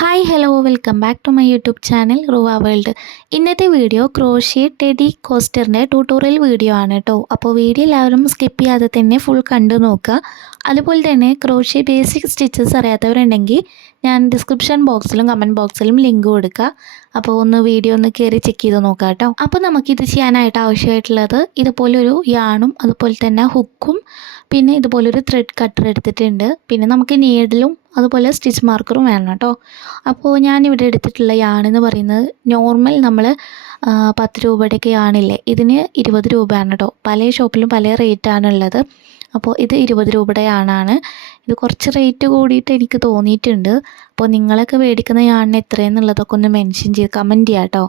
Hi hello welcome back to my YouTube channel Ruva world. ഇന്നത്തെ video crochet teddy കോസ്റ്ററിൻ്റെ tutorial video ആണ് കേട്ടോ. അപ്പോൾ വീഡിയോ എല്ലാവരും സ്കിപ്പ് ചെയ്യാതെ തന്നെ ഫുൾ കണ്ടു നോക്കുക. അതുപോലെ തന്നെ ക്രോഷ്യ ബേസിക് സ്റ്റിച്ചസ് അറിയാത്തവരുണ്ടെങ്കിൽ ഞാൻ ഡിസ്ക്രിപ്ഷൻ ബോക്സിലും കമൻറ്റ് ബോക്സിലും ലിങ്ക് കൊടുക്കുക. അപ്പോൾ വീഡിയോ ഒന്ന് കയറി ചെക്ക് ചെയ്ത് നോക്കാം കേട്ടോ. അപ്പോൾ നമുക്കിത് ചെയ്യാനായിട്ട് ആവശ്യമായിട്ടുള്ളത് ഇതുപോലൊരു യാണും അതുപോലെ തന്നെ ഹുക്കും പിന്നെ ഇതുപോലൊരു ത്രെഡ് കട്ടർ എടുത്തിട്ടുണ്ട്. പിന്നെ നമുക്ക് നീഡിലും അതുപോലെ സ്റ്റിച്ച് മാർക്കറും വേണം കേട്ടോ. അപ്പോൾ ഞാനിവിടെ എടുത്തിട്ടുള്ള യാണെന്ന് പറയുന്നത് നോർമൽ നമ്മൾ 10 രൂപയുടെയൊക്കെ യാണില്ലേ, ഇതിന് 20 രൂപയാണ് കേട്ടോ. പല ഷോപ്പിലും പല റേറ്റാണുള്ളത്. അപ്പോൾ ഇത് 20 രൂപയുടെ യാണാണ്. ഇത് കുറച്ച് റേറ്റ് കൂടിയിട്ട് എനിക്ക് തോന്നിയിട്ടുണ്ട്. അപ്പോൾ നിങ്ങളൊക്കെ മേടിക്കുന്ന യാണിന് എത്രയെന്നുള്ളതൊക്കെ ഒന്ന് മെൻഷൻ ചെയ്ത് കമൻറ്റ് ചെയ്യാം കേട്ടോ.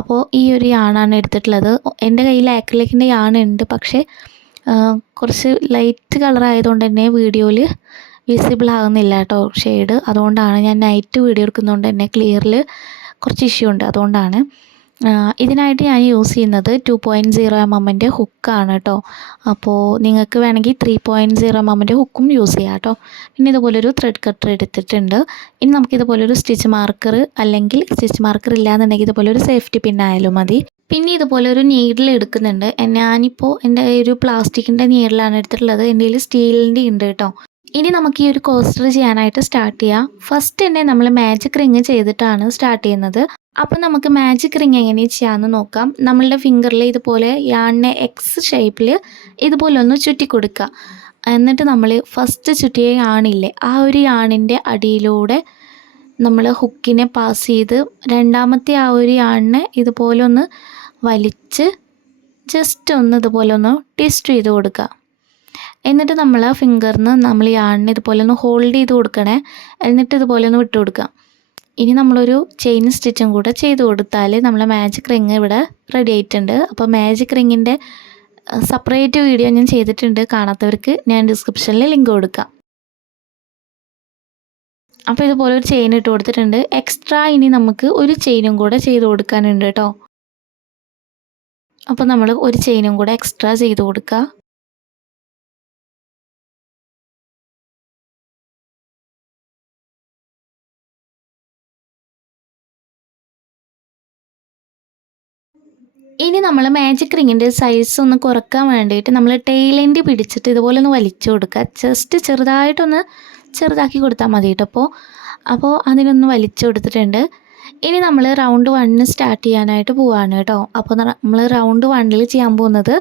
അപ്പോൾ ഈ ഒരു യാണാണ് എടുത്തിട്ടുള്ളത്. എൻ്റെ കയ്യിൽ ആക്രിലിക്കിൻ്റെ യാണുണ്ട്, പക്ഷേ കുറച്ച് ലൈറ്റ് കളറായതുകൊണ്ട് തന്നെ വീഡിയോയിൽ വിസിബിൾ ആകുന്നില്ല കേട്ടോ ഷെയ്ഡ്. അതുകൊണ്ടാണ് ഞാൻ നൈറ്റ് വീഡിയോ എടുക്കുന്നതുകൊണ്ട് തന്നെ ക്ലിയറിൽ കുറച്ച് ഇഷ്യൂ ഉണ്ട്. അതുകൊണ്ടാണ് ഇതിനായിട്ട് ഞാൻ യൂസ് ചെയ്യുന്നത് 2.0 mm ഹുക്കാണ് കേട്ടോ. അപ്പോൾ നിങ്ങൾക്ക് വേണമെങ്കിൽ 3.0 mm ഹുക്കും യൂസ് ചെയ്യാം കേട്ടോ. പിന്നെ ഇതുപോലൊരു ത്രെഡ് കട്ടർ എടുത്തിട്ടുണ്ട്. ഇനി നമുക്കിതുപോലൊരു സ്റ്റിച്ച് മാർക്കർ, അല്ലെങ്കിൽ സ്റ്റിച്ച് മാർക്കർ ഇല്ലയെന്നുണ്ടെങ്കിൽ ഇതുപോലൊരു സേഫ്റ്റി പിന്നായാലും മതി. പിന്നെ ഇതുപോലൊരു നീഡിൽ എടുക്കുന്നുണ്ട്. ഞാനിപ്പോൾ എൻ്റെ ഒരു പ്ലാസ്റ്റിക്കിൻ്റെ നീഡിലാണ് എടുത്തിട്ടുള്ളത്. എൻ്റെ കയ്യിൽ സ്റ്റീലിൻ്റെ ഉണ്ട് കേട്ടോ. ഇനി നമുക്ക് ഈ ഒരു കോസ്റ്റർ ചെയ്യാനായിട്ട് സ്റ്റാർട്ട് ചെയ്യാം. ഫസ്റ്റ് തന്നെ നമ്മൾ മാജിക് റിങ് ചെയ്തിട്ടാണ് സ്റ്റാർട്ട് ചെയ്യുന്നത്. അപ്പോൾ നമുക്ക് മാജിക് റിങ് എങ്ങനെ ചെയ്യാമെന്ന് നോക്കാം. നമ്മളുടെ ഫിംഗറിൽ ഇതുപോലെ യാണിനെ എക്സ് ഷേപ്പിൽ ഇതുപോലെ ഒന്ന് ചുറ്റി കൊടുക്കുക. എന്നിട്ട് നമ്മൾ ഫസ്റ്റ് ചുറ്റിയ യാണില്ലേ, ആ ഒരു യാണിൻ്റെ അടിയിലൂടെ നമ്മൾ ഹുക്കിനെ പാസ് ചെയ്ത് രണ്ടാമത്തെ ആ ഒരു യാണിനെ ഇതുപോലെ ഒന്ന് വലിച്ച് ജസ്റ്റ് ഒന്ന് ഇതുപോലെ ഒന്ന് ട്വിസ്റ്റ് ചെയ്ത് കൊടുക്കുക. എന്നിട്ട് നമ്മൾ ആ ഫിംഗറിന് നമ്മൾ യാണിന് ഇതുപോലെ ഒന്ന് ഹോൾഡ് ചെയ്ത് കൊടുക്കണേ. എന്നിട്ട് ഇതുപോലെ ഒന്ന് വിട്ട് കൊടുക്കുക. ഇനി നമ്മളൊരു ചെയിൻ സ്റ്റിച്ചും കൂടെ ചെയ്ത് കൊടുത്താൽ നമ്മളെ മാജിക് റിങ് ഇവിടെ റെഡി ആയിട്ടുണ്ട്. അപ്പോൾ മാജിക് റിങ്ങിൻ്റെ സെപ്പറേറ്റ് വീഡിയോ ഞാൻ ചെയ്തിട്ടുണ്ട്. കാണാത്തവർക്ക് ഞാൻ ഡിസ്ക്രിപ്ഷനിൽ ലിങ്ക് കൊടുക്കാം. അപ്പോൾ ഇതുപോലെ ഒരു ചെയിൻ ഇട്ട് കൊടുത്തിട്ടുണ്ട്. എക്സ്ട്രാ ഇനി നമുക്ക് ഒരു ചെയിനും കൂടെ ചെയ്ത് കൊടുക്കാനുണ്ട് കേട്ടോ. അപ്പോൾ നമ്മൾ ഒരു ചെയിനും കൂടെ എക്സ്ട്രാ ചെയ്ത് കൊടുക്കുക. ഇനി നമ്മൾ മാജിക് റിങ്ങിൻ്റെ സൈസ് ഒന്ന് കുറക്കാൻ വേണ്ടിയിട്ട് നമ്മൾ ടെയിൽ എൻഡ് പിടിച്ചിട്ട് ഇതുപോലെ ഒന്ന് വലിച്ചു കൊടുക്കുക. ജസ്റ്റ് ചെറുതാക്കി കൊടുത്താൽ മതി കേട്ടോ. അപ്പോൾ അതിനൊന്ന് വലിച്ചു കൊടുത്തിട്ടുണ്ട്. ഇനി നമ്മൾ റൗണ്ട് 1 സ്റ്റാർട്ട് ചെയ്യാനായിട്ട് പോവുകയാണ് കേട്ടോ. അപ്പോൾ നമ്മൾ റൗണ്ട് 1 ചെയ്യാൻ പോകുന്നത്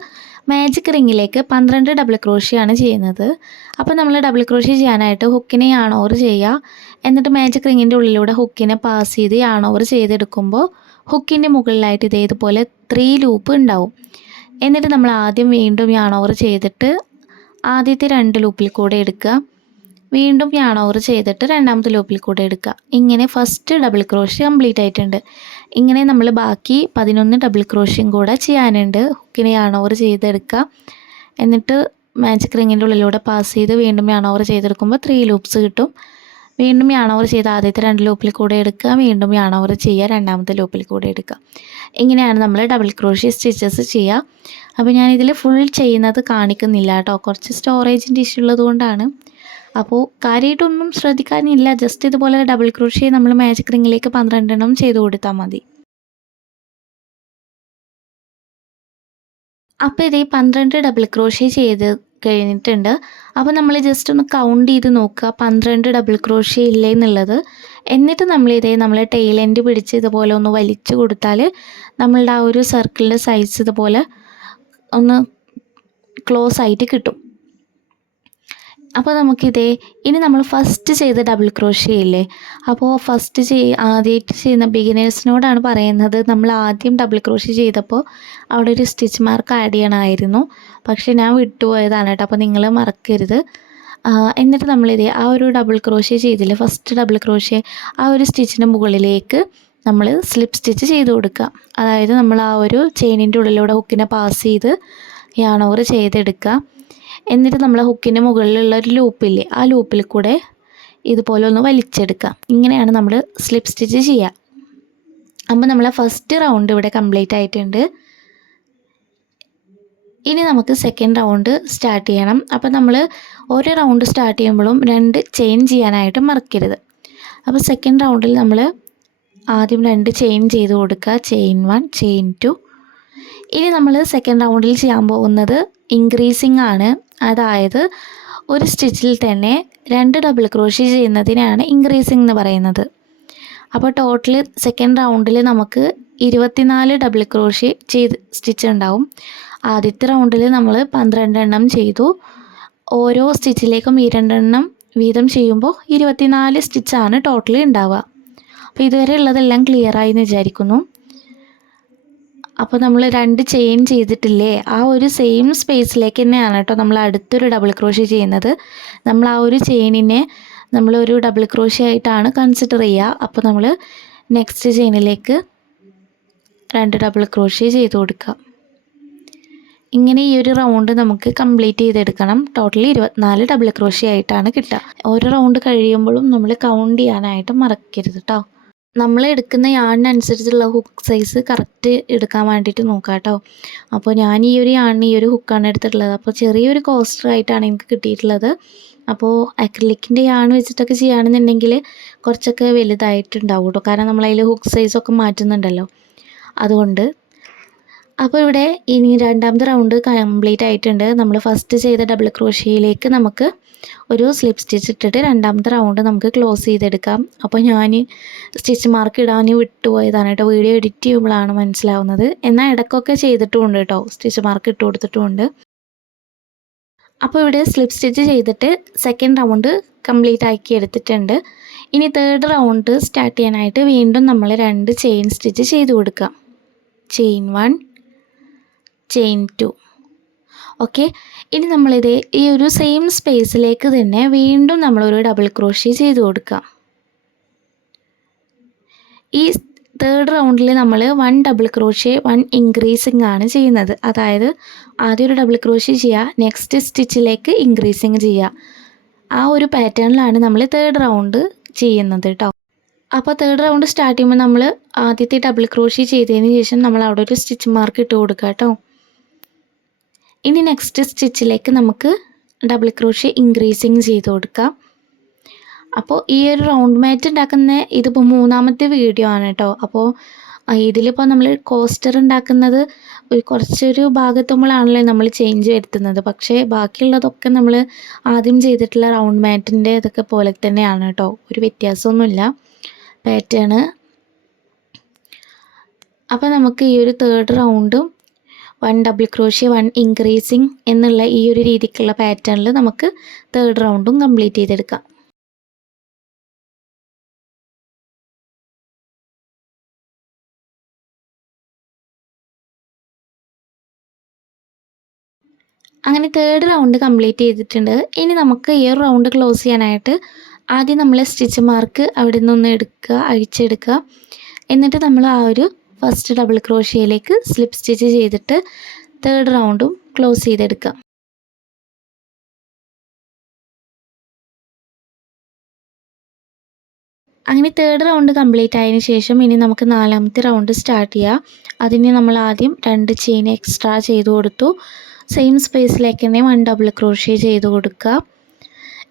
മാജിക് റിങ്ങിലേക്ക് 12 ഡബിൾ ക്രോഷ്യാണ് ചെയ്യുന്നത്. അപ്പോൾ നമ്മൾ ഡബിൾ ക്രോഷ്യ ചെയ്യാനായിട്ട് ഹുക്കിനെ യാൺ ഓവർ ചെയ്യുക. എന്നിട്ട് മാജിക് റിങ്ങിൻ്റെ ഉള്ളിലൂടെ ഹുക്കിനെ പാസ് ചെയ്ത് യാൺ ഓവർ ചെയ്തെടുക്കുമ്പോൾ ഹുക്കിൻ്റെ മുകളിലായിട്ട് ഇതേപോലെ 3 ലൂപ്പ് ഉണ്ടാവും. എന്നിട്ട് നമ്മൾ ആദ്യം വീണ്ടും യാൺ ഓവർ ചെയ്തിട്ട് ആദ്യത്തെ 2 ലൂപ്പിൽ കൂടെ എടുക്കുക. വീണ്ടും യാൺ ഓവർ ചെയ്തിട്ട് രണ്ടാമത്തെ ലൂപ്പിൽ കൂടെ എടുക്കുക. ഇങ്ങനെ ഫസ്റ്റ് ഡബിൾ ക്രോഷ്യ കംപ്ലീറ്റ് ആയിട്ടുണ്ട്. ഇങ്ങനെ നമ്മൾ ബാക്കി 11 ഡബിൾ ക്രോഷ്യം കൂടെ ചെയ്യാനുണ്ട്. ഹുക്കിനെ യാൺ ഓവർ ചെയ്തെടുക്കുക. എന്നിട്ട് മാജിക് റിങ്ങിൻ്റെ ഉള്ളിലൂടെ പാസ് ചെയ്ത് വീണ്ടും യാൺ ഓവർ ചെയ്തെടുക്കുമ്പോൾ 3 ലൂപ്സ് കിട്ടും. വീണ്ടും യാൺ ഓവർ ചെയ്ത് ആദ്യത്തെ 2 ലൂപ്പിൽ കൂടെ എടുക്കുക. വീണ്ടും യാൺ ഓവർ ചെയ്യുക, രണ്ടാമത്തെ ലൂപ്പിൽ കൂടെ എടുക്കുക. ഇങ്ങനെയാണ് നമ്മൾ ഡബിൾ ക്രോഷ്യ സ്റ്റിച്ചസ് ചെയ്യുക. അപ്പോൾ ഞാനിതിൽ ഫുൾ ചെയ്യുന്നത് കാണിക്കുന്നില്ല കേട്ടോ, കുറച്ച് സ്റ്റോറേജിൻ്റെ ഇഷ്യൂ ഉള്ളതുകൊണ്ടാണ്. അപ്പോൾ കാര്യമായിട്ടൊന്നും ശ്രദ്ധിക്കാനില്ല. ജസ്റ്റ് ഇതുപോലെ ഡബിൾ ക്രോഷ്യ നമ്മൾ മാജിക് റിങ്ങിലേക്ക് 12 എണ്ണം ചെയ്ത് കൊടുത്താൽ മതി. അപ്പോൾ ഇതേ 12 ഡബിൾ ക്രോഷ്യ ചെയ്ത് കഴിഞ്ഞിട്ടുണ്ട്. അപ്പോൾ നമ്മൾ ജസ്റ്റ് ഒന്ന് കൗണ്ട് ചെയ്ത് നോക്കുക 12 ഡബിൾ ക്രോഷ്യ ഇല്ലേ എന്നുള്ളത്. എന്നിട്ട് നമ്മൾ ടെയിൽ എൻഡ് പിടിച്ച് ഇതുപോലെ ഒന്ന് വലിച്ചു കൊടുത്താൽ നമ്മളുടെ ആ ഒരു സർക്കിളിൻ്റെ സൈസ് ഇതുപോലെ ഒന്ന് ക്ലോസ് ആയിട്ട് കിട്ടും. അപ്പോൾ ഇനി നമ്മൾ ഫസ്റ്റ് ചെയ്ത ഡബിൾ ക്രോഷ്യ ഇല്ലേ, അപ്പോൾ ആദ്യമായിട്ട് ചെയ്യുന്ന ബിഗിനേഴ്സിനോടാണ് പറയുന്നത്, നമ്മൾ ആദ്യം ഡബിൾ ക്രോഷ്യ ചെയ്തപ്പോൾ അവിടെ ഒരു സ്റ്റിച്ച് മാർക്ക് ആഡ് ചെയ്യണമായിരുന്നു. പക്ഷേ ഞാൻ വിട്ടുപോയതാണ് കേട്ടോ. അപ്പോൾ നിങ്ങൾ മറക്കരുത്. എന്നിട്ട് ആ ഒരു ഡബിൾ ക്രോഷ്യ ചെയ്തില്ലേ, ഫസ്റ്റ് ഡബിൾ ക്രോഷ്യ, ആ ഒരു സ്റ്റിച്ചിന് മുകളിലേക്ക് നമ്മൾ സ്ലിപ്പ് സ്റ്റിച്ച് ചെയ്ത് കൊടുക്കുക. അതായത് നമ്മൾ ആ ഒരു ചെയിനിൻ്റെ ഉള്ളിലൂടെ ഹുക്കിനെ പാസ് ചെയ്ത് യാൺ ഓവർ ചെയ്തെടുക്കുക. എന്നിട്ട് നമ്മൾ ഹുക്കിൻ്റെ മുകളിലുള്ള ഒരു ലൂപ്പില്ലേ, ആ ലൂപ്പിൽ കൂടെ ഇതുപോലെ ഒന്ന് വലിച്ചെടുക്കുക. ഇങ്ങനെയാണ് നമ്മൾ സ്ലിപ്പ് സ്റ്റിച്ച് ചെയ്യുക. അപ്പോൾ നമ്മളെ ഫസ്റ്റ് റൗണ്ട് ഇവിടെ കംപ്ലീറ്റ് ആയിട്ടുണ്ട്. ഇനി നമുക്ക് സെക്കൻഡ് റൗണ്ട് സ്റ്റാർട്ട് ചെയ്യണം. അപ്പോൾ നമ്മൾ ഓരോ റൗണ്ട് സ്റ്റാർട്ട് ചെയ്യുമ്പോഴും 2 ചെയിൻ ചെയ്യാനായിട്ട് മറക്കരുത്. അപ്പോൾ സെക്കൻഡ് റൗണ്ടിൽ നമ്മൾ ആദ്യം 2 ചെയിൻ ചെയ്ത് കൊടുക്കുക. Chain 1, chain 2. ഇനി നമ്മൾ സെക്കൻഡ് റൗണ്ടിൽ ചെയ്യാൻ പോകുന്നത് ഇൻക്രീസിങ് ആണ്. അതായത് ഒരു സ്റ്റിച്ചിൽ തന്നെ 2 ഡബിൾ ക്രോഷ്യ ചെയ്യുന്നതിനാണ് ഇൻക്രീസിങ് എന്ന് പറയുന്നത്. അപ്പോൾ ടോട്ടൽ സെക്കൻഡ് റൗണ്ടിൽ നമുക്ക് 24 ഡബിൾ ക്രോഷ്യ ചെയ്ത് സ്റ്റിച്ച് ഉണ്ടാവും. ആദ്യത്തെ റൗണ്ടിൽ നമ്മൾ 12 എണ്ണം ചെയ്തു. ഓരോ സ്റ്റിച്ചിലേക്കും 2 എണ്ണം വീതം ചെയ്യുമ്പോൾ 24 സ്റ്റിച്ചാണ് ടോട്ടൽ ഉണ്ടാവുക. അപ്പോൾ ഇതുവരെ ഉള്ളതെല്ലാം ക്ലിയറായി എന്ന് വിചാരിക്കുന്നു. അപ്പോൾ നമ്മൾ 2 ചെയിൻ ചെയ്തിട്ടില്ലേ, ആ ഒരു സെയിം സ്പേസിലേക്ക് തന്നെയാണ് കേട്ടോ നമ്മൾ അടുത്തൊരു ഡബിൾ ക്രോഷ്യ ചെയ്യുന്നത്. നമ്മൾ ആ ഒരു ചെയിനിനെ നമ്മളൊരു ഡബിൾ ക്രോഷ്യ ആയിട്ടാണ് കൺസിഡർ ചെയ്യുക. അപ്പോൾ നമ്മൾ നെക്സ്റ്റ് ചെയിനിലേക്ക് 2 ഡബിൾ ക്രോഷ്യ ചെയ്ത് കൊടുക്കുക. ഇങ്ങനെ ഈ ഒരു റൗണ്ട് നമുക്ക് കംപ്ലീറ്റ് ചെയ്തെടുക്കണം. ടോട്ടലി 24 ഡബിൾ ക്രോഷ്യ ആയിട്ടാണ് കിട്ടുക. ഓരോ റൗണ്ട് കഴിയുമ്പോഴും നമ്മൾ കൗണ്ട് ചെയ്യാനായിട്ട് മറക്കരുത് കേട്ടോ. നമ്മൾ എടുക്കുന്ന യാണിനനുസരിച്ചുള്ള ഹുക്ക് സൈസ് കറക്റ്റ് എടുക്കാൻ വേണ്ടിയിട്ട് നോക്കാം കേട്ടോ. അപ്പോൾ ഞാൻ ഈ ഒരു യാണിന് ഈ ഒരു ഹുക്കാണ് എടുത്തിട്ടുള്ളത്. അപ്പോൾ ചെറിയൊരു കോസ്റ്റർ ആയിട്ടാണ് എനിക്ക് കിട്ടിയിട്ടുള്ളത്. അപ്പോൾ അക്രിലിക്കിൻ്റെ യാൺ വെച്ചിട്ടൊക്കെ ചെയ്യുകയാണെന്നുണ്ടെങ്കിൽ കുറച്ചൊക്കെ വലുതായിട്ടുണ്ടാവും കേട്ടോ. കാരണം നമ്മളതിൽ ഹുക്ക് സൈസൊക്കെ മാറ്റുന്നുണ്ടല്ലോ, അതുകൊണ്ട്. അപ്പോൾ ഇവിടെ ഇനി രണ്ടാമത്തെ റൗണ്ട് കംപ്ലീറ്റ് ആയിട്ടുണ്ട്. നമ്മൾ ഫസ്റ്റ് ചെയ്ത ഡബിൾ ക്രോഷ്യയിലേക്ക് നമുക്ക് ഒരു സ്ലിപ്പ് സ്റ്റിച്ച് ഇട്ടിട്ട് രണ്ടാമത്തെ റൗണ്ട് നമുക്ക് ക്ലോസ് ചെയ്തെടുക്കാം. അപ്പോൾ ഞാൻ സ്റ്റിച്ച് മാർക്ക് ഇടാൻ വിട്ടുപോയതാണ് കേട്ടോ. വീഡിയോ എഡിറ്റ് ചെയ്യുമ്പോഴാണ് മനസ്സിലാവുന്നത്. എന്നാൽ ഇടയ്ക്കൊക്കെ ചെയ്തിട്ടുമുണ്ട് കേട്ടോ, സ്റ്റിച്ച് മാർക്ക് ഇട്ട് കൊടുത്തിട്ടുമുണ്ട്. അപ്പോൾ ഇവിടെ സ്ലിപ്പ് സ്റ്റിച്ച് ചെയ്തിട്ട് സെക്കൻഡ് റൗണ്ട് കംപ്ലീറ്റ് ആക്കി എടുത്തിട്ടുണ്ട്. ഇനി തേർഡ് റൗണ്ട് സ്റ്റാർട്ട് ചെയ്യാനായിട്ട് വീണ്ടും നമ്മൾ 2 ചെയിൻ സ്റ്റിച്ച് ചെയ്ത് കൊടുക്കാം. Chain 1, chain 2. ഓക്കെ, ഇനി നമ്മളിത് ഈ ഒരു സെയിം സ്പേസിലേക്ക് തന്നെ വീണ്ടും നമ്മളൊരു ഡബിൾ ക്രോഷ്യ ചെയ്ത് കൊടുക്കാം. ഈ തേർഡ് റൗണ്ടിൽ നമ്മൾ 1 ഡബിൾ ക്രോഷ്യ 1 ഇൻക്രീസിങ് ആണ് ചെയ്യുന്നത്. അതായത് ആദ്യം ഒരു ഡബിൾ ക്രോഷ്യ ചെയ്യുക, നെക്സ്റ്റ് സ്റ്റിച്ചിലേക്ക് ഇൻക്രീസിങ് ചെയ്യുക. ആ ഒരു പാറ്റേണിലാണ് നമ്മൾ തേർഡ് റൗണ്ട് ചെയ്യുന്നത് കേട്ടോ. അപ്പോൾ തേർഡ് റൗണ്ട് സ്റ്റാർട്ട് ചെയ്യുമ്പോൾ നമ്മൾ ആദ്യത്തെ ഡബിൾ ക്രോഷ്യ ചെയ്തതിന് ശേഷം നമ്മൾ അവിടെ ഒരു സ്റ്റിച്ച് മാർക്ക് ഇട്ട് കൊടുക്കുക കേട്ടോ. ഇനി നെക്സ്റ്റ് സ്റ്റിച്ചിലേക്ക് നമുക്ക് ഡബിൾ ക്രോഷ്യ ഇൻക്രീസിങ് ചെയ്ത് കൊടുക്കാം. അപ്പോൾ ഈ ഒരു റൗണ്ട് മാറ്റ് ഉണ്ടാക്കുന്ന ഇതിപ്പോൾ 3ാമത്തെ വീഡിയോ ആണ് കേട്ടോ. അപ്പോൾ ഇതിലിപ്പോൾ നമ്മൾ കോസ്റ്റർ ഉണ്ടാക്കുന്നത് കുറച്ചൊരു ഭാഗത്തുമ്പോഴാണല്ലോ നമ്മൾ ചേഞ്ച് വരുത്തുന്നത്. പക്ഷേ ബാക്കിയുള്ളതൊക്കെ നമ്മൾ ആദ്യം ചെയ്തിട്ടുള്ള റൗണ്ട് മാറ്റിൻ്റെ ഇതൊക്കെ പോലെ തന്നെയാണ് കേട്ടോ. ഒരു വ്യത്യാസമൊന്നുമില്ല പാറ്റേൺ. അപ്പോൾ നമുക്ക് ഈ ഒരു തേർഡ് റൗണ്ടും 1 ഡബിൾ ക്രോഷ്യ 1 ഇൻക്രീസിങ് എന്നുള്ള ഈ ഒരു രീതിക്കുള്ള പാറ്റേണിൽ നമുക്ക് തേർഡ് റൗണ്ടും കംപ്ലീറ്റ് ചെയ്തെടുക്കാം. അങ്ങനെ തേർഡ് റൗണ്ട് കംപ്ലീറ്റ് ചെയ്തിട്ടുണ്ട്. ഇനി നമുക്ക് ഈ ഒരു റൗണ്ട് ക്ലോസ് ചെയ്യാനായിട്ട് ആദ്യം നമ്മൾ സ്റ്റിച്ച് മാർക്ക് അവിടെ നിന്നൊന്ന് എടുക്കുക, അഴിച്ചെടുക്കുക. എന്നിട്ട് നമ്മൾ ആ ഒരു ഫസ്റ്റ് ഡബിൾ ക്രോഷ്യയിലേക്ക് സ്ലിപ്പ് സ്റ്റിച്ച് ചെയ്തിട്ട് തേർഡ് റൗണ്ടും ക്ലോസ് ചെയ്തെടുക്കാം. അങ്ങനെ തേർഡ് റൗണ്ട് കംപ്ലീറ്റ് ആയതിന് ശേഷം ഇനി നമുക്ക് 4ാമത്തെ റൗണ്ട് സ്റ്റാർട്ട് ചെയ്യാം. അതിന് നമ്മൾ ആദ്യം 2 ചെയിൻ എക്സ്ട്രാ ചെയ്ത് കൊടുത്തു. സെയിം സ്പേസിലേക്ക് തന്നെ 1 ഡബിൾ ക്രോഷ്യ ചെയ്ത് കൊടുക്കുക.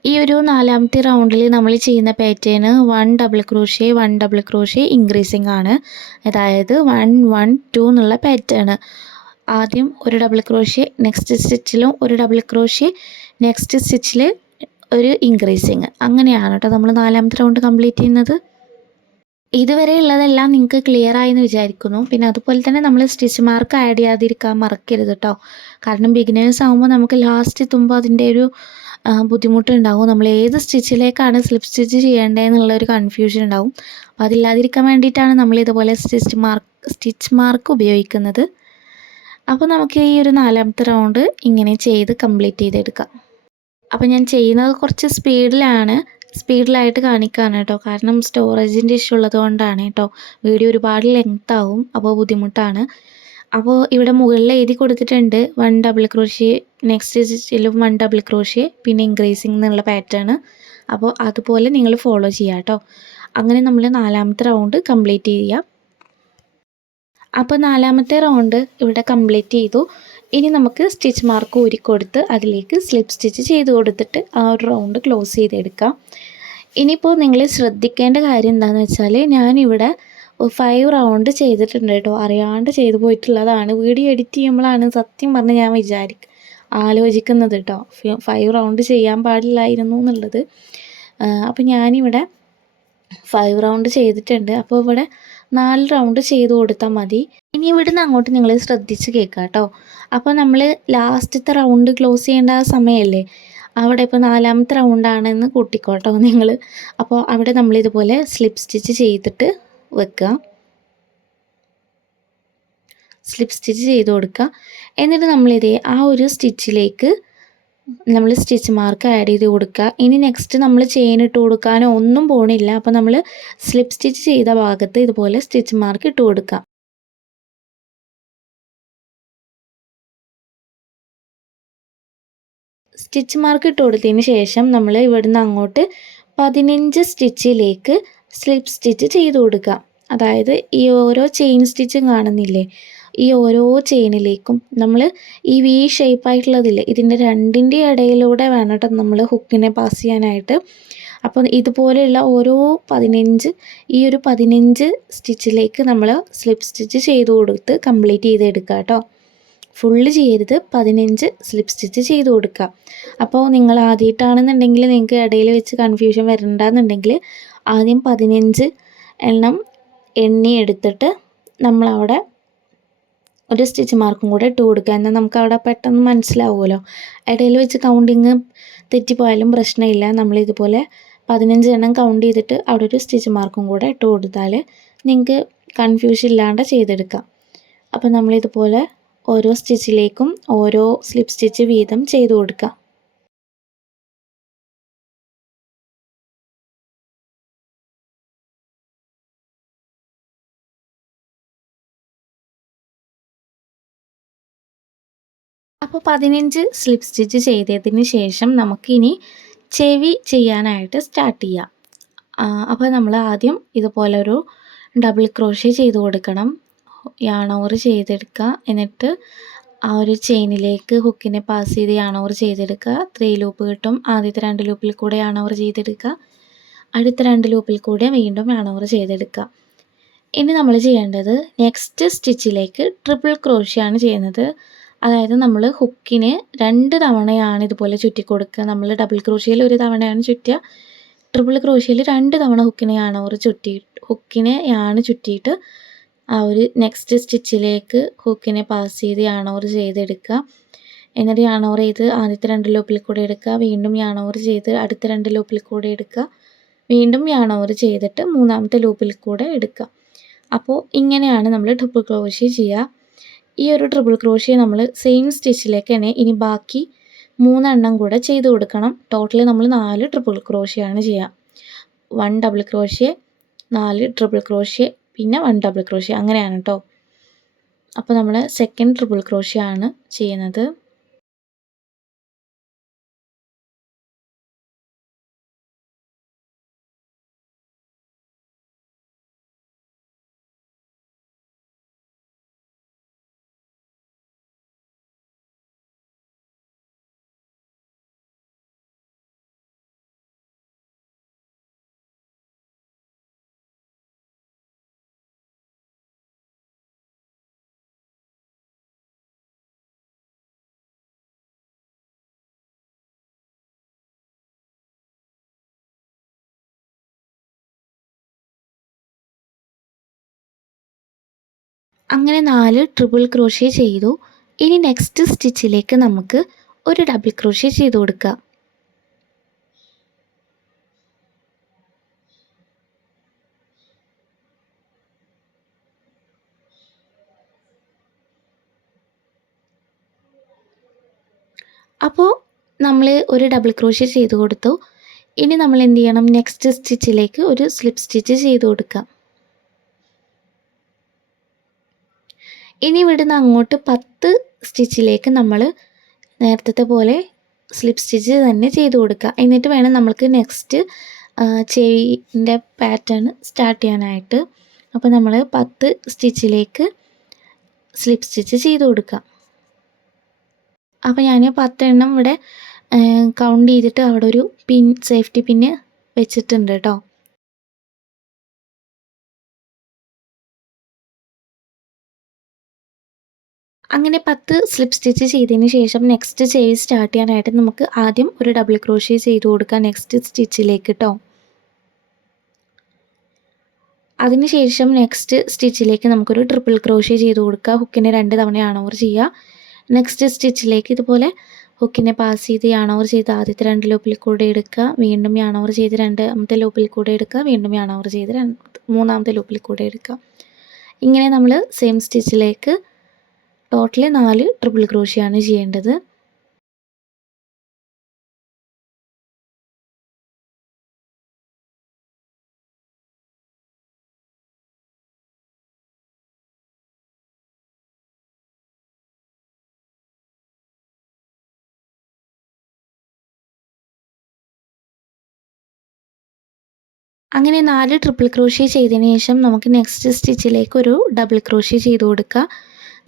ഈ ഒരു 4ാമത്തെ റൗണ്ടിൽ നമ്മൾ ചെയ്യുന്ന pattern 1 double crochet 1 double crochet increasing ആണ്. അതായത് 1 1 2 എന്നുള്ള പാറ്റേൺ. ആദ്യം ഒരു ഡബിൾ ക്രോഷ്യ, നെക്സ്റ്റ് സ്റ്റിച്ചിലും ഒരു ഡബിൾ ക്രോഷ്യ, നെക്സ്റ്റ് സ്റ്റിച്ചിൽ ഒരു ഇൻക്രീസിങ്. അങ്ങനെയാണ് കേട്ടോ നമ്മൾ 4ാമത്തെ റൗണ്ട് കംപ്ലീറ്റ് ചെയ്യുന്നത്. ഇതുവരെ ഉള്ളതെല്ലാം നിങ്ങൾക്ക് ക്ലിയർ ആയെന്ന് വിചാരിക്കുന്നു. പിന്നെ അതുപോലെ തന്നെ നമ്മൾ സ്റ്റിച്ച് മാർക്ക് ആഡ് ചെയ്യാതിരിക്കാൻ മറക്കരുത് കേട്ടോ. കാരണം ബിഗിനേഴ്സ് ആകുമ്പോൾ നമുക്ക് ലാസ്റ്റ് എത്തുമ്പോൾ അതിൻ്റെ ഒരു ബുദ്ധിമുട്ടുണ്ടാവും. നമ്മൾ ഏത് സ്റ്റിച്ചിലേക്കാണ് സ്ലിപ്പ് സ്റ്റിച്ച് ചെയ്യേണ്ടതെന്നുള്ളൊരു കൺഫ്യൂഷൻ ഉണ്ടാവും. അപ്പോൾ അതില്ലാതിരിക്കാൻ വേണ്ടിയിട്ടാണ് നമ്മൾ ഇതുപോലെ സ്റ്റിച്ച് മാർക്ക് ഉപയോഗിക്കുന്നത്. അപ്പോൾ നമുക്ക് ഈ ഒരു 4ാമത്തെ റൗണ്ട് ഇങ്ങനെ ചെയ്ത് കംപ്ലീറ്റ് ചെയ്തെടുക്കാം. അപ്പോൾ ഞാൻ ചെയ്യുന്നത് കുറച്ച് സ്പീഡിലായിട്ട് കാണിക്കാണ് കേട്ടോ. കാരണം സ്റ്റോറേജിൻ്റെ ഇഷ്യൂ ഉള്ളത് കൊണ്ടാണ് കേട്ടോ. വീഡിയോ ഒരുപാട് ലെങ്ത് ആവും, അപ്പോൾ ബുദ്ധിമുട്ടാണ്. അപ്പോൾ ഇവിടെ മുകളിൽ എഴുതി കൊടുത്തിട്ടുണ്ട് 1 ഡബിൾ ക്രോഷ്യ, നെക്സ്റ്റ് സ്റ്റിച്ചിലും 1 ഡബിൾ ക്രോഷ്യ, പിന്നെ ഇൻക്രീസിങ് എന്നുള്ള പാറ്റേൺ. അപ്പോൾ അതുപോലെ നിങ്ങൾ ഫോളോ ചെയ്യുക കേട്ടോ. അങ്ങനെ നമ്മൾ 4ാമത്തെ റൗണ്ട് കംപ്ലീറ്റ് ചെയ്യുക. അപ്പോൾ 4ാമത്തെ റൗണ്ട് ഇവിടെ കംപ്ലീറ്റ് ചെയ്തു. ഇനി നമുക്ക് സ്റ്റിച്ച് മാർക്ക് ഊരിക്കൊടുത്ത് അതിലേക്ക് സ്ലിപ്പ് സ്റ്റിച്ച് ചെയ്ത് കൊടുത്തിട്ട് ആ ഒരു റൗണ്ട് ക്ലോസ് ചെയ്തെടുക്കാം. ഇനിയിപ്പോൾ നിങ്ങൾ ശ്രദ്ധിക്കേണ്ട കാര്യം എന്താണെന്ന് വെച്ചാൽ ഞാനിവിടെ 5 റൗണ്ട് ചെയ്തിട്ടുണ്ട് കേട്ടോ. അറിയാണ്ട് ചെയ്തു പോയിട്ടുള്ളതാണ്. വീഡിയോ എഡിറ്റ് ചെയ്യുമ്പോഴാണ് സത്യം പറഞ്ഞ് ഞാൻ ആലോചിക്കുന്നത് കേട്ടോ. 5 റൗണ്ട് ചെയ്യാൻ പാടില്ലായിരുന്നു എന്നുള്ളത്. അപ്പോൾ ഞാനിവിടെ 5 റൗണ്ട് ചെയ്തിട്ടുണ്ട്. അപ്പോൾ ഇവിടെ 4 റൗണ്ട് ചെയ്ത് കൊടുത്താൽ മതി. ഇനി ഇവിടുന്ന് അങ്ങോട്ട് നിങ്ങൾ ശ്രദ്ധിച്ച് കേൾക്കുക കേട്ടോ. അപ്പോൾ നമ്മൾ ലാസ്റ്റത്തെ റൗണ്ട് ക്ലോസ് ചെയ്യേണ്ട ആ സമയമല്ലേ, അവിടെ ഇപ്പോൾ 4ാമത്തെ റൗണ്ടാണെന്ന് കൂട്ടിക്കോട്ടോ നിങ്ങൾ. അപ്പോൾ അവിടെ നമ്മളിതുപോലെ സ്ലിപ്പ് സ്റ്റിച്ച് ചെയ്തിട്ട് വെക്കുക. സ്ലിപ്പ് സ്റ്റിച്ച് ചെയ്ത് കൊടുക്കുക. എന്നിട്ട് നമ്മളിതേ ആ ഒരു സ്റ്റിച്ചിലേക്ക് നമ്മൾ സ്റ്റിച്ച് മാർക്ക് ആഡ് ചെയ്ത് കൊടുക്കുക. ഇനി നെക്സ്റ്റ് നമ്മൾ ചെയിൻ ഇട്ട് കൊടുക്കാനോ ഒന്നും പോണില്ല. അപ്പോൾ നമ്മൾ സ്ലിപ്പ് സ്റ്റിച്ച് ചെയ്ത ഭാഗത്ത് ഇതുപോലെ സ്റ്റിച്ച് മാർക്ക് ഇട്ട് കൊടുക്കുക. സ്റ്റിച്ച് മാർക്ക് ഇട്ട് കൊടുത്തതിന് ശേഷം നമ്മൾ ഇവിടുന്ന് അങ്ങോട്ട് 15 സ്റ്റിച്ചിലേക്ക് സ്ലിപ്പ് സ്റ്റിച്ച് ചെയ്ത് കൊടുക്കുക. അതായത് ഈ ഓരോ ചെയിൻ സ്റ്റിച്ചും കാണുന്നില്ലേ, ഈ ഓരോ ചെയിനിലേക്കും നമ്മൾ ഈ വി ഷേപ്പായിട്ടുള്ളതില്ലേ, ഇതിൻ്റെ രണ്ടിൻ്റെ ഇടയിലൂടെ വേണം കേട്ടോ നമ്മൾ ഹുക്കിനെ പാസ് ചെയ്യാനായിട്ട്. അപ്പോൾ ഇതുപോലെയുള്ള ഓരോ 15 സ്റ്റിച്ചിലേക്ക് നമ്മൾ സ്ലിപ്പ് സ്റ്റിച്ച് ചെയ്ത് കൊടുത്ത് കംപ്ലീറ്റ് ചെയ്തെടുക്കുക കേട്ടോ. ഫുള്ള് ചെയ്യരുത്, 15 സ്ലിപ്പ് സ്റ്റിച്ച് ചെയ്ത് കൊടുക്കുക. അപ്പോൾ നിങ്ങൾ ആദ്യമായിട്ടാണെന്നുണ്ടെങ്കിൽ നിങ്ങൾക്ക് ഇടയിൽ വെച്ച് കൺഫ്യൂഷൻ വരണ്ടെന്നുണ്ടെങ്കിൽ ആദ്യം 15 എണ്ണം എണ്ണി എടുത്തിട്ട് നമ്മളവിടെ ഒരു സ്റ്റിച്ച് മാർക്കും കൂടെ ഇട്ട് കൊടുക്കുക. എന്നാൽ നമുക്ക് അവിടെ പെട്ടെന്ന് മനസ്സിലാവുമല്ലോ. ഇടയിൽ വെച്ച് കൗണ്ടിങ് തെറ്റിപ്പോയാലും പ്രശ്നമില്ല. നമ്മളിതുപോലെ 15 എണ്ണം കൗണ്ട് ചെയ്തിട്ട് അവിടെ ഒരു സ്റ്റിച്ച് മാർക്കും കൂടെ ഇട്ട് കൊടുത്താൽ നിങ്ങൾക്ക് കൺഫ്യൂഷൻ ഇല്ലാണ്ട് ചെയ്തെടുക്കാം. അപ്പോൾ നമ്മളിതുപോലെ ഓരോ സ്റ്റിച്ചിലേക്കും ഓരോ സ്ലിപ്പ് സ്റ്റിച്ച് വീതം ചെയ്ത് കൊടുക്കുക. അപ്പോൾ 15 സ്ലിപ്പ് സ്റ്റിച്ച് ചെയ്തതിന് ശേഷം നമുക്കിനി ചെവി ചെയ്യാനായിട്ട് സ്റ്റാർട്ട് ചെയ്യാം. അപ്പോൾ നമ്മൾ ആദ്യം ഇതുപോലൊരു ഡബിൾ ക്രോഷ്യ ചെയ്ത് കൊടുക്കണം. യാൺ ഓവർ ചെയ്തെടുക്കുക. എന്നിട്ട് ആ ഒരു ചെയിനിലേക്ക് ഹുക്കിനെ പാസ് ചെയ്ത് യാൺ ഓവർ ചെയ്തെടുക്കുക. 3 ലൂപ്പ് കിട്ടും. ആദ്യത്തെ 2 ലൂപ്പിൽ കൂടെ യാൺ ഓവർ ചെയ്തെടുക്കുക. അടുത്ത 2 ലൂപ്പിൽ കൂടെ വീണ്ടും യാൺ ഓവർ ചെയ്തെടുക്കുക. ഇനി നമ്മൾ ചെയ്യേണ്ടത് നെക്സ്റ്റ് സ്റ്റിച്ചിലേക്ക് ട്രിപ്പിൾ ക്രോഷ്യാണ് ചെയ്യുന്നത്. അതായത് നമ്മൾ ഹുക്കിന് 2 തവണയാണ് ഇതുപോലെ ചുറ്റി കൊടുക്കുക. നമ്മൾ ഡബിൾ ക്രോഷ്യയിൽ 1 തവണയാണ് ചുറ്റുക. ട്രിപ്പിൾ ക്രോഷ്യയിൽ 2 തവണ ഹുക്കിനെ യാണ് ചുറ്റിയിട്ട് ആ ഒരു നെക്സ്റ്റ് സ്റ്റിച്ചിലേക്ക് ഹുക്കിനെ പാസ് ചെയ്ത് യാൺ ഓവർ ചെയ്തെടുക്കുക. എന്നിട്ട് യാൺ ഓവർ ചെയ്ത് ആദ്യത്തെ 2 ലൂപ്പിൽ കൂടെ എടുക്കുക. വീണ്ടും യാൺ ഓവർ ചെയ്ത് അടുത്ത 2 ലൂപ്പിൽ കൂടെ എടുക്കുക. വീണ്ടും യാൺ ഓവർ ചെയ്തിട്ട് 3ാമത്തെ ലൂപ്പിൽ കൂടെ എടുക്കുക. അപ്പോൾ ഇങ്ങനെയാണ് നമ്മൾ ട്രിപ്പിൾ ക്രോഷ്യ ചെയ്യുക. ഈ ഒരു ട്രിപ്പിൾ ക്രോഷ്യ നമ്മൾ സെയിം സ്റ്റിച്ചിലേക്ക് തന്നെ ഇനി ബാക്കി 3 എണ്ണം കൂടെ ചെയ്ത് കൊടുക്കണം. ടോട്ടലി നമ്മൾ 4 ട്രിപ്പിൾ ക്രോഷ്യയാണ് ചെയ്യുക. 1 ഡബിൾ ക്രോഷ്യ, 4 ട്രിപ്പിൾ ക്രോഷ്യ, പിന്നെ 1 ഡബിൾ ക്രോഷ്യ, അങ്ങനെയാണ് കേട്ടോ. അപ്പോൾ നമ്മൾ സെക്കൻഡ് ട്രിപ്പിൾ ക്രോഷ്യ ആണ് ചെയ്യുന്നത്. അങ്ങനെ 4 ട്രിപ്പിൾ ക്രോഷ്യ ചെയ്തു. ഇനി നെക്സ്റ്റ് സ്റ്റിച്ചിലേക്ക് നമുക്ക് ഒരു ഡബിൾ ക്രോഷ്യ ചെയ്ത് കൊടുക്കുക. അപ്പോൾ നമ്മൾ ഒരു ഡബിൾ ക്രോഷ്യ ചെയ്ത് കൊടുത്തു. ഇനി നമ്മൾ എന്ത് ചെയ്യണം, നെക്സ്റ്റ് സ്റ്റിച്ചിലേക്ക് ഒരു സ്ലിപ്പ് സ്റ്റിച്ച് ചെയ്ത് കൊടുക്കുക. ഇനി ഇവിടുന്ന് അങ്ങോട്ട് 10 സ്റ്റിച്ചിലേക്ക് നമ്മൾ നേരത്തെ പോലെ സ്ലിപ്പ് സ്റ്റിച്ച് തന്നെ ചെയ്ത് കൊടുക്കുക. എന്നിട്ട് വേണം നമ്മൾക്ക് നെക്സ്റ്റ് ചെവിൻ്റെ പാറ്റേൺ സ്റ്റാർട്ട് ചെയ്യാനായിട്ട്. അപ്പോൾ നമ്മൾ 10 സ്റ്റിച്ചിലേക്ക് സ്ലിപ്പ് സ്റ്റിച്ച് ചെയ്ത് കൊടുക്കുക. അപ്പോൾ ഞാൻ 10 എണ്ണം ഇവിടെ കൗണ്ട് ചെയ്തിട്ട് അവിടെ ഒരു പിൻ, സേഫ്റ്റി പിന്ന് വെച്ചിട്ടുണ്ട് കേട്ടോ. അങ്ങനെ 10 സ്ലിപ്പ് സ്റ്റിച്ച് ചെയ്തതിന് ശേഷം നെക്സ്റ്റ് ചെയിൻ സ്റ്റാർട്ട് ചെയ്യാനായിട്ട് നമുക്ക് ആദ്യം ഒരു ഡബിൾ ക്രോഷ്യ ചെയ്ത് കൊടുക്കാം നെക്സ്റ്റ് സ്റ്റിച്ചിലേക്ക് കേട്ടോ. അതിനുശേഷം നെക്സ്റ്റ് സ്റ്റിച്ചിലേക്ക് നമുക്കൊരു ട്രിപ്പിൾ ക്രോഷ്യ ചെയ്ത് കൊടുക്കുക. ഹുക്കിനെ 2 തവണ യാൺ ഓവർ ചെയ്യുക. നെക്സ്റ്റ് സ്റ്റിച്ചിലേക്ക് ഇതുപോലെ ഹുക്കിനെ പാസ് ചെയ്ത് യാൺ ഓവർ ചെയ്ത് ആദ്യത്തെ 2 ലൂപ്പിൽ കൂടെ എടുക്കുക, വീണ്ടും യാൺ ഓവർ ചെയ്ത് രണ്ടാമത്തെ ലൂപ്പിൽ കൂടെ എടുക്കുക, വീണ്ടും യാൺ ഓവർ ചെയ്ത് മൂന്നാമത്തെ ലൂപ്പിൽ കൂടെ എടുക്കുക. ഇങ്ങനെ നമ്മൾ സെയിം സ്റ്റിച്ചിലേക്ക് ടോട്ടൽ 4 ട്രിപ്പിൾ ക്രോഷ്യാണ് ചെയ്യേണ്ടത്. അങ്ങനെ 4 ട്രിപ്പിൾ ക്രോഷ്യ ചെയ്തതിന് ശേഷം നമുക്ക് നെക്സ്റ്റ് സ്റ്റിച്ചിലേക്ക് ഒരു ഡബിൾ ക്രോഷ്യ ചെയ്ത് കൊടുക്കുക.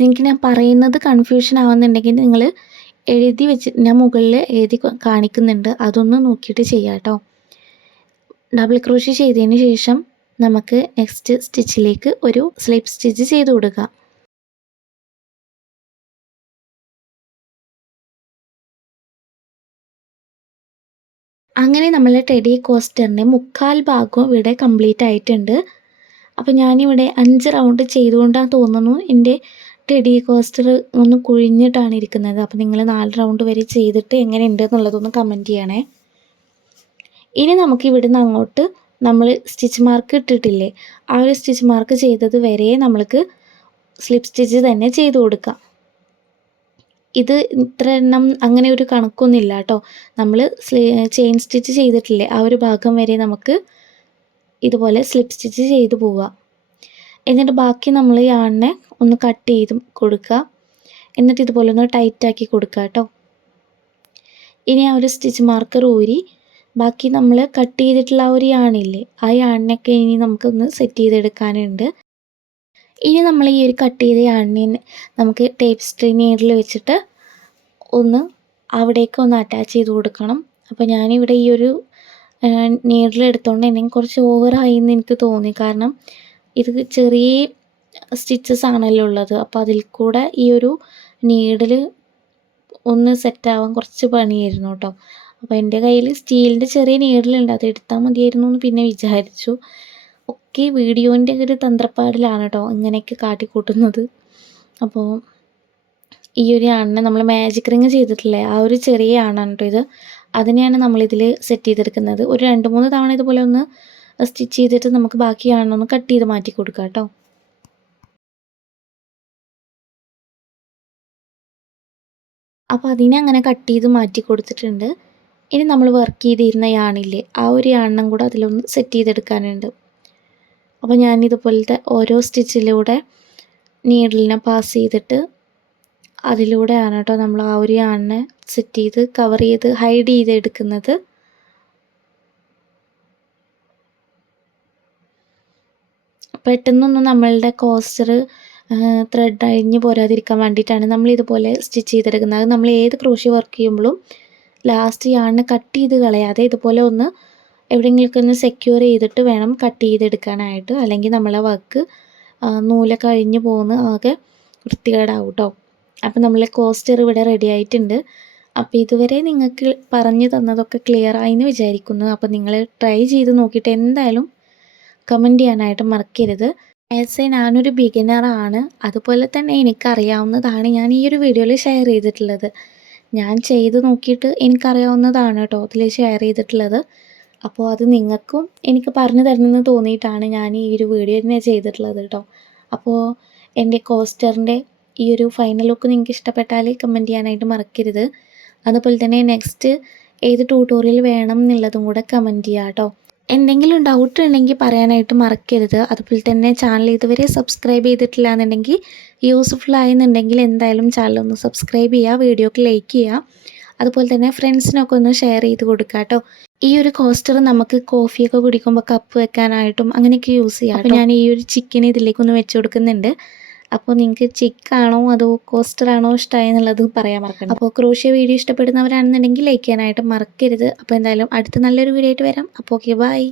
നിങ്ങൾക്ക് ഞാൻ പറയുന്നത് കൺഫ്യൂഷൻ ആവുന്നുണ്ടെങ്കിൽ നിങ്ങൾ എഴുതി വെച്ച് ഞാൻ മുകളിൽ എഴുതി കാണിക്കുന്നുണ്ട്, അതൊന്ന് നോക്കിയിട്ട് ചെയ്യാം കേട്ടോ. ഡബിൾ ക്രോഷ്യ ചെയ്തതിന് ശേഷം നമുക്ക് നെക്സ്റ്റ് സ്റ്റിച്ചിലേക്ക് ഒരു സ്ലിപ്പ് സ്റ്റിച്ച് ചെയ്ത് കൊടുക്കുക. അങ്ങനെ നമ്മൾ ടെഡി കോസ്റ്ററിൻ്റെ 1/4 ഭാഗവും ഇവിടെ കംപ്ലീറ്റ് ആയിട്ടുണ്ട്. അപ്പോൾ ഞാനിവിടെ 5 റൗണ്ട് ചെയ്തുകൊണ്ടാണ് തോന്നുന്നു എൻ്റെ ടെഡി കോസ്റ്റർ ഒന്ന് കുഴിഞ്ഞിട്ടാണ് ഇരിക്കുന്നത്. അപ്പോൾ നിങ്ങൾ 4 റൗണ്ട് വരെ ചെയ്തിട്ട് എങ്ങനെയുണ്ട് എന്നുള്ളതൊന്ന് കമൻറ്റ് ചെയ്യണേ. ഇനി നമുക്ക് ഇവിടുന്ന് അങ്ങോട്ട് നമ്മൾ സ്റ്റിച്ച് മാർക്ക് ഇട്ടിട്ടില്ലേ, ആ ഒരു സ്റ്റിച്ച് മാർക്ക് ചെയ്തത് വരെ നമ്മൾക്ക് സ്ലിപ്പ് സ്റ്റിച്ച് തന്നെ ചെയ്ത് കൊടുക്കാം. ഇത് ഇത്ര എണ്ണം അങ്ങനെ ഒരു കണക്കൊന്നുമില്ല കേട്ടോ. നമ്മൾ ചെയിൻ സ്റ്റിച്ച് ചെയ്തിട്ടില്ലേ, ആ ഒരു ഭാഗം വരെ നമുക്ക് ഇതുപോലെ സ്ലിപ്പ് സ്റ്റിച്ച് ചെയ്ത് പോവുക. എന്നിട്ട് ബാക്കി നമ്മൾ യാണിനെ ഒന്ന് കട്ട് ചെയ്ത് കൊടുക്കുക. എന്നിട്ട് ഇതുപോലെ ഒന്ന് ടൈറ്റാക്കി കൊടുക്കുക കേട്ടോ. ഇനി ആ ഒരു സ്റ്റിച്ച് മാർക്കർ ഊരി ബാക്കി നമ്മൾ കട്ട് ചെയ്തിട്ടുള്ള ആ ഒരു യാണില്ലേ, ആ യാണിനൊക്കെ ഇനി നമുക്കൊന്ന് സെറ്റ് ചെയ്തെടുക്കാനുണ്ട്. ഇനി നമ്മൾ ഈ ഒരു കട്ട് ചെയ്ത യാണിനെ നമുക്ക് ടേപ്സ്ട്രി നീഡിൽ വെച്ചിട്ട് ഒന്ന് അവിടേക്ക് ഒന്ന് അറ്റാച്ച് ചെയ്ത് കൊടുക്കണം. അപ്പോൾ ഞാനിവിടെ ഈ ഒരു നീഡിൽ എടുത്തുകൊണ്ട് തന്നെ കുറച്ച് ഓവറായി എന്ന് എനിക്ക് തോന്നി. കാരണം ഇത് ചെറിയ സ്റ്റിച്ചസ് ആണല്ലോ ഉള്ളത്, അപ്പോൾ അതിൽ കൂടെ ഈ ഒരു നീഡിൽ ഒന്ന് സെറ്റാവാൻ കുറച്ച് പണിയായിരുന്നു കേട്ടോ. അപ്പോൾ എൻ്റെ കയ്യിൽ സ്റ്റീലിൻ്റെ ചെറിയ നീഡിലുണ്ട്, അത് എടുത്താൽ മതിയായിരുന്നു എന്ന് പിന്നെ വിചാരിച്ചു. ഒക്കെ വീഡിയോൻ്റെ ഒരു തന്ത്രപ്പാടിലാണ് കേട്ടോ ഇങ്ങനെയൊക്കെ കാട്ടിക്കൂട്ടുന്നത്. അപ്പോൾ ഈ ഒരു യാണിനെ നമ്മൾ മാജിക് റിങ് ചെയ്തിട്ടില്ലേ, ആ ഒരു ചെറിയ യാണാണ് കേട്ടോ ഇത്. അതിനെയാണ് നമ്മളിതിൽ സെറ്റ് ചെയ്തെടുക്കുന്നത്. ഒരു 2-3 തവണ ഇതുപോലെ ഒന്ന് സ്റ്റിച്ച് ചെയ്തിട്ട് നമുക്ക് ബാക്കി യാണൊന്ന് കട്ട് ചെയ്ത് മാറ്റി കൊടുക്കാം കേട്ടോ. അപ്പോൾ അതിനെ അങ്ങനെ കട്ട് ചെയ്ത് മാറ്റി കൊടുത്തിട്ടുണ്ട്. ഇനി നമ്മൾ വർക്ക് ചെയ്തിരുന്ന യാണില്ലേ, ആ ഒരു യാണിനും കൂടെ അതിലൊന്ന് സെറ്റ് ചെയ്തെടുക്കാനുണ്ട്. അപ്പോൾ ഞാനിതുപോലത്തെ ഓരോ സ്റ്റിച്ചിലൂടെ നീഡിലിനെ പാസ് ചെയ്തിട്ട് അതിലൂടെയാണ് കേട്ടോ നമ്മൾ ആ ഒരു യാണിനെ സെറ്റ് ചെയ്ത് കവർ ചെയ്ത് ഹൈഡ് ചെയ്ത് എടുക്കുന്നത്. പെട്ടെന്നൊന്നും നമ്മളുടെ കോസ്റ്റർ ത്രെഡ് അഴിഞ്ഞ് പോരാതിരിക്കാൻ വേണ്ടിയിട്ടാണ് നമ്മൾ ഇതുപോലെ സ്റ്റിച്ച് ചെയ്തെടുക്കുന്നത്. നമ്മൾ ഏത് ക്രോഷ്യ വർക്ക് ചെയ്യുമ്പോഴും ലാസ്റ്റ് യാണിനെ കട്ട് ചെയ്ത് കളയാതെ ഇതുപോലെ ഒന്ന് എവിടെയെങ്കിലുമൊക്കെ ഒന്ന് സെക്യൂർ ചെയ്തിട്ട് വേണം കട്ട് ചെയ്തെടുക്കാനായിട്ട്. അല്ലെങ്കിൽ നമ്മളെ വർക്ക് നൂലൊക്കെ അഴിഞ്ഞ് പോകുന്ന ആകെ വൃത്തികേടാവും കേട്ടോ. അപ്പോൾ നമ്മളെ കോസ്റ്റർ ഇവിടെ റെഡി ആയിട്ടുണ്ട്. അപ്പോൾ ഇതുവരെ നിങ്ങൾക്ക് പറഞ്ഞു തന്നതൊക്കെ ക്ലിയർ ആയെന്ന് വിചാരിക്കുന്നു. അപ്പോൾ നിങ്ങൾ ട്രൈ ചെയ്ത് നോക്കിയിട്ട് എന്തായാലും കമൻറ്റ് ചെയ്യാനായിട്ട് മറക്കരുത്. ഞാനൊരു ബിഗിനറാണ്, അതുപോലെ തന്നെ എനിക്കറിയാവുന്നതാണ് ഞാൻ ഈ ഒരു വീഡിയോയിൽ ഷെയർ ചെയ്തിട്ടുള്ളത്. ഞാൻ ചെയ്ത് നോക്കിയിട്ട് എനിക്കറിയാവുന്നതാണ് കേട്ടോ അതിൽ ഷെയർ ചെയ്തിട്ടുള്ളത്. അപ്പോൾ അത് നിങ്ങൾക്കും എനിക്ക് പറഞ്ഞു തരണമെന്ന് തോന്നിയിട്ടാണ് ഞാൻ ഈ ഒരു വീഡിയോ തന്നെ ചെയ്തിട്ടുള്ളത് കേട്ടോ. അപ്പോൾ എൻ്റെ കോസ്റ്ററിൻ്റെ ഈ ഒരു ഫൈനൽ ലുക്ക് നിങ്ങൾക്ക് ഇഷ്ടപ്പെട്ടാൽ കമൻറ്റ് ചെയ്യാനായിട്ട് മറക്കരുത്. അതുപോലെ തന്നെ നെക്സ്റ്റ് ഏത് ട്യൂട്ടോറിയൽ വേണം എന്നുള്ളതും കൂടെ കമൻറ്റ് ചെയ്യുക കേട്ടോ. എന്തെങ്കിലും ഡൗട്ട് ഉണ്ടെങ്കിൽ പറയാനായിട്ട് മറക്കരുത്. അതുപോലെ തന്നെ ചാനൽ ഇതുവരെ സബ്സ്ക്രൈബ് ചെയ്തിട്ടില്ല എന്നുണ്ടെങ്കിൽ യൂസ്ഫുൾ ആയെന്നുണ്ടെങ്കിൽ എന്തായാലും ചാനലൊന്ന് സബ്സ്ക്രൈബ് ചെയ്യുക, വീഡിയോക്ക് ലൈക്ക് ചെയ്യുക. അതുപോലെ തന്നെ ഫ്രണ്ട്സിനൊക്കെ ഒന്ന് ഷെയർ ചെയ്ത് കൊടുക്കുക കേട്ടോ. ഈ ഒരു കോസ്റ്റർ നമുക്ക് കോഫിയൊക്കെ കുടിക്കുമ്പോൾ കപ്പ് വെക്കാനായിട്ടും അങ്ങനെയൊക്കെ യൂസ് ചെയ്യാം. അപ്പോൾ ഞാൻ ഈ ഒരു ചിക്കൻ ഇതിലേക്കൊന്ന് വെച്ച് കൊടുക്കുന്നുണ്ട്. അപ്പോൾ നിങ്ങൾക്ക് ചിക്കാണോ അതോ കോസ്റ്ററാണോ ഇഷ്ടമായി എന്നുള്ളത് പറയാൻ മറക്കണ്ട. അപ്പോൾ ക്രോഷ്യ വീഡിയോ ഇഷ്ടപ്പെടുന്നവരാണെന്നുണ്ടെങ്കിൽ ലൈക്ക് ചെയ്യാനായിട്ട് മറക്കരുത്. അപ്പോൾ എന്തായാലും അടുത്ത നല്ലൊരു വീഡിയോ ആയിട്ട് വരാം. അപ്പോൾ ഓക്കെ, ബൈ.